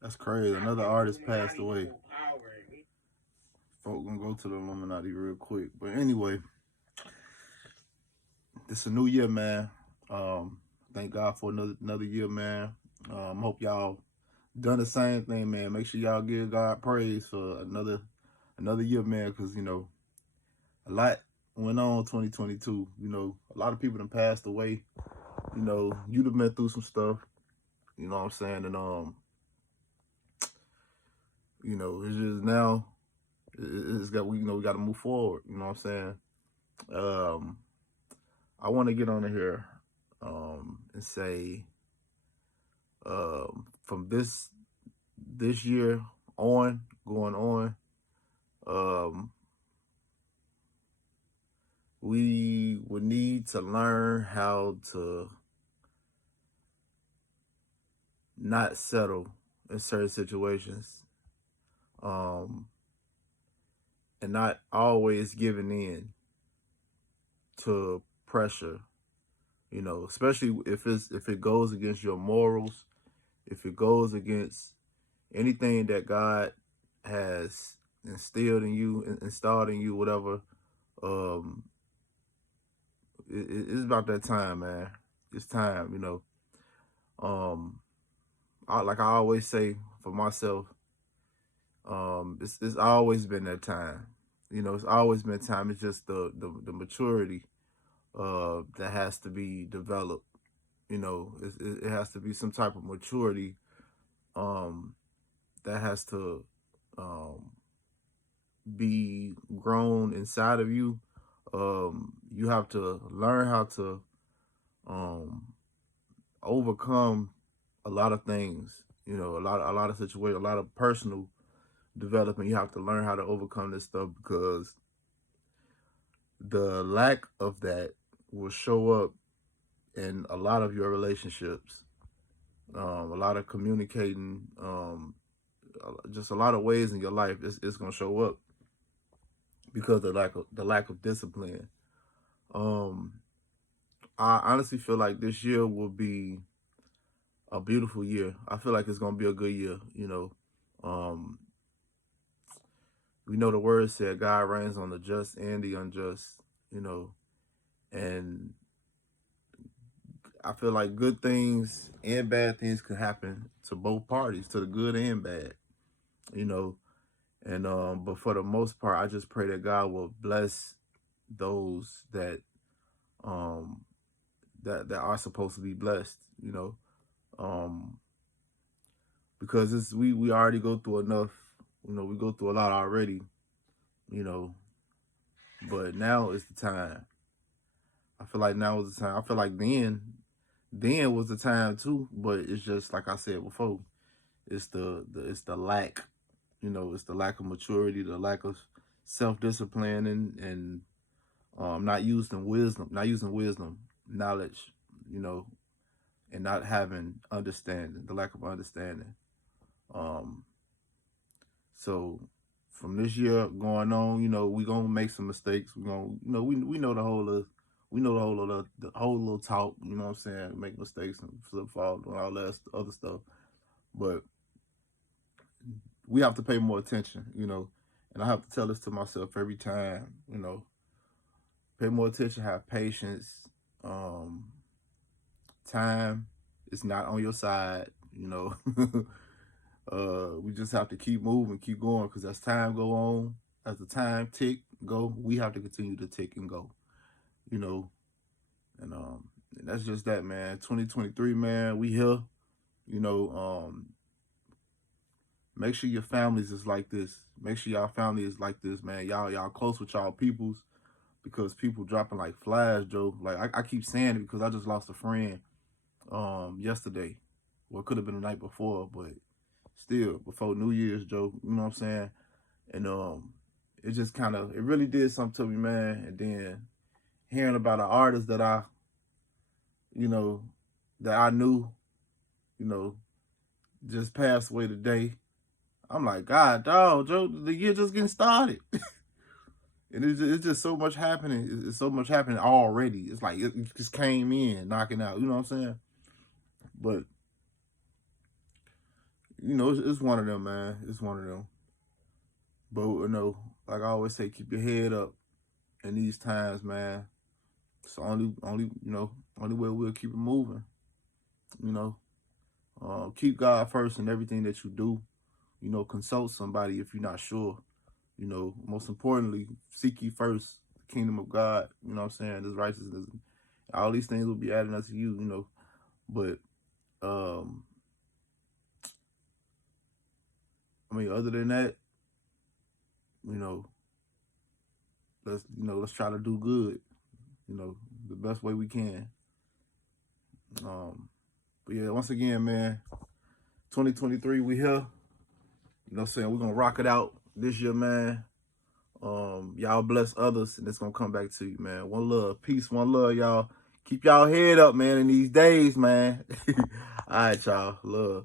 That's crazy. Another artist passed away. Folk gonna go to the Illuminati real quick. But anyway, it's a new year, man. Thank God for another year, man. Hope y'all done the same thing, man. Make sure y'all give God praise for another year, man, because a lot went on 2022. A lot of people done passed away. You'd have been through some stuff. You know what I'm saying? And it's just now it's got we got to move forward. You know what I'm saying? I want to get on here and say from this year on, going on, we would need to learn how to not settle in certain situations, and not always giving in to pressure, especially if it goes against your morals, if it goes against anything that God has installed in you, whatever. It's about that time, man. It's time, like I always say for myself, it's always been that time. It's always been time. It's just the maturity that has to be developed. It has to be some type of maturity that has to be grown inside of you. You have to learn how to overcome a lot of things. A lot of situations, a lot of personal development. You have to learn how to overcome this stuff, because the lack of that will show up in a lot of your relationships, a lot of communicating, just a lot of ways in your life. It's gonna show up because of the lack of discipline. I honestly feel like this year will be a beautiful year. I feel like it's gonna be a good year. We know the word said God reigns on the just and the unjust. And I feel like good things and bad things could happen to both parties, to the good and bad. And but for the most part, I just pray that God will bless those that that are supposed to be blessed, because we already go through enough. We go through a lot already, but now is the time. I feel like now is the time. I feel like then was the time too, but it's just like I said before, it's the lack, it's the lack of maturity, the lack of self-discipline, and not using wisdom, knowledge, and not having understanding, the lack of understanding. So from this year going on, we gonna make some mistakes. We gonna, we know the whole little talk. You know what I'm saying? Make mistakes and flip fall and all that other stuff, but we have to pay more attention. And I have to tell this to myself every time. Pay more attention. Have patience. Time is not on your side. We just have to keep moving, keep going, because as time go on, as the time tick go, we have to continue to tick and go. And that's just that, man. 2023, man, we here. Make sure your families is like this. Make sure y'all family is like this, man. Y'all close with y'all peoples, because people dropping like flies, Joe. Like I keep saying it because I just lost a friend yesterday. Well, it could have been the night before, but still before New Year's, Joe. You know what I'm saying? And it just it really did something to me, man. And then hearing about an artist that I knew, just passed away today. I'm like, God, dog, Joe, the year just getting started. And it's just so much happening. It's so much happening already. It's like it just came in, knocking out. You know what I'm saying? But, you know, it's one of them, man. It's one of them. But, you know, like I always say, keep your head up in these times, man. It's the only way we'll keep it moving. You know, keep God first in everything that you do. You know, consult somebody if you're not sure. You know, most importantly, seek ye first the kingdom of God. You know what I'm saying? This righteousness. All these things will be added unto you, you know. But, I mean, other than that, you know, let's try to do good, you know, the best way we can. But yeah, once again, man, 2023, we here. You know what I'm saying? We're gonna rock it out this year, man. Y'all bless others, and it's gonna come back to you, man. One love, peace, one love, y'all. Keep y'all head up, man, in these days, man. All right, y'all. Love.